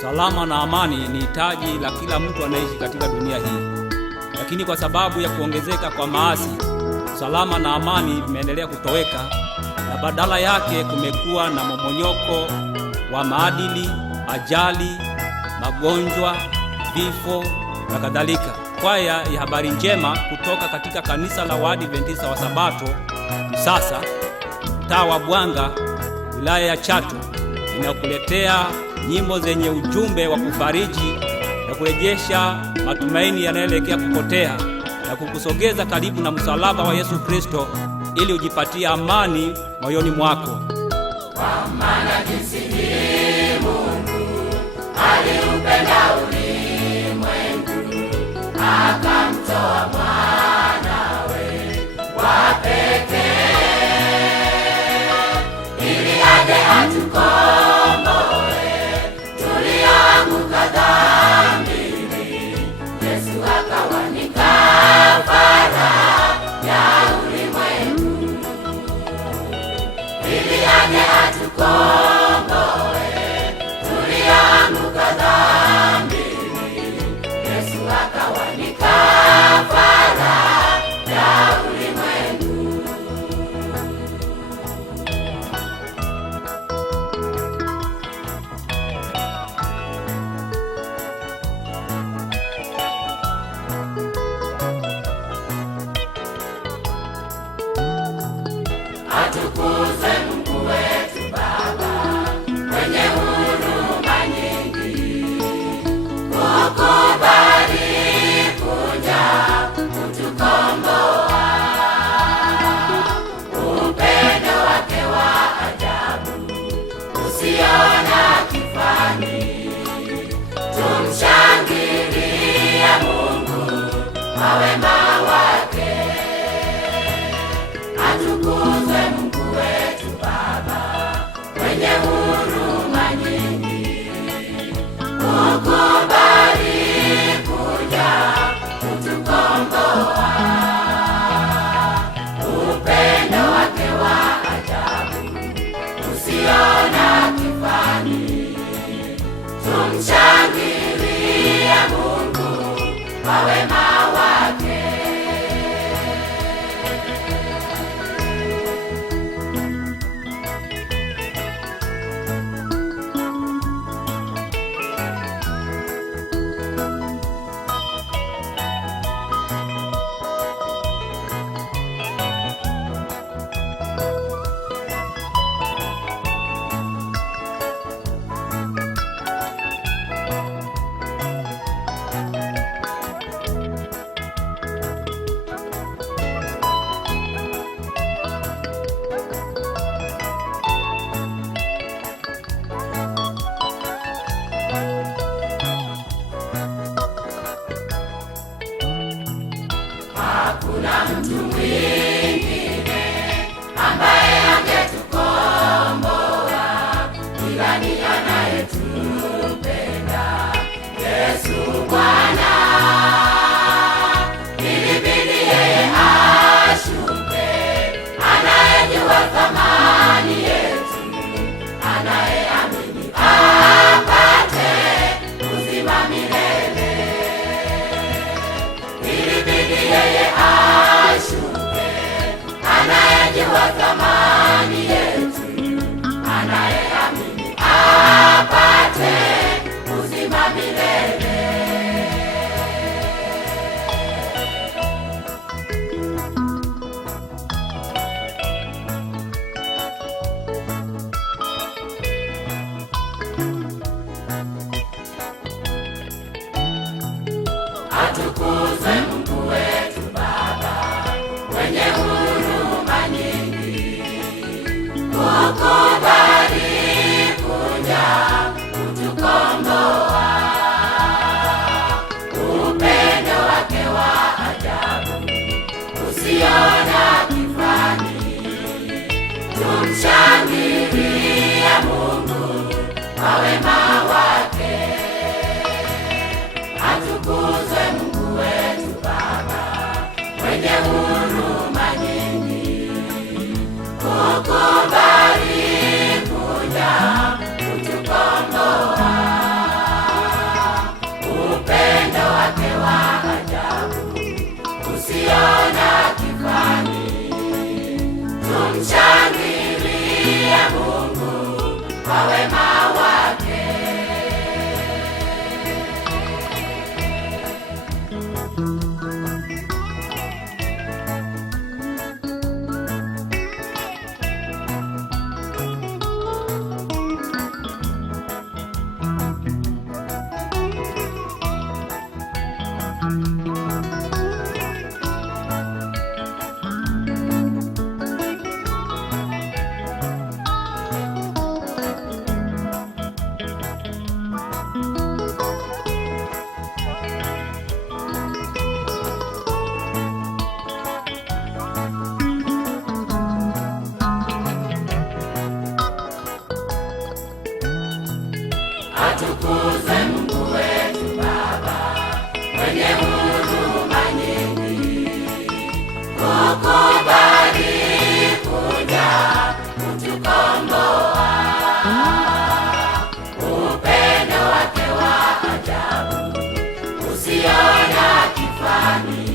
Salama na amani ni hitaji la kila mtu anayeishi katika dunia hii. Lakini kwa sababu ya kuongezeka kwa maasi, salama na amani vimeendelea kutoweka, na badala yake kumekuwa na momonyoko wa maadili, ajali, magonjwa, vifo na kadhalika. Kwaya ya habari njema kutoka katika kanisa la Waadventista wa Sabato Msasa, mtaa wa Bwanga, wilaya ya Chato, inakuletea nyimbo zenye ujumbe wa kufariji na kurejesha matumaini yanayoelekea kupotea na kukusogeza karibu na msalaba wa Yesu Kristo ili ujipatie amani moyoni mwako. Kwa maana jinsi hii Mungu aliupenda ulimwengu, akamtoa mwanawe wa pekee ili aje atukomboe tulioanguka dhambini. Yesu akawa ni kafara ya ulimwengu ili aje atukomboe tulioanguka dhambini. Yesu akawa ni kafara ya ulimwengu. Atukuzwe Mungu wetu Baba mwenye huruma nyingi, kukubali kuja kutukomboa. Upendo wake wa ajabu usio na kifani, tumshangilie Mungu kwa wema wake. Atukuzwe Mungu wetu Baba mwenye huruma nyingi, kukubali kuja kutukomboa. Upendo wake wa ajabu usio na kifani, tumshangilie Mungu kwa wema wake. usio na kifani. Tumshangilie Mungu kwa wema wake. Atukuzwe Mungu wetu Baba mwenye huruma nyingi, kukubali kuja kutukomboa. Upendo wake wa ajabu usio na kifani.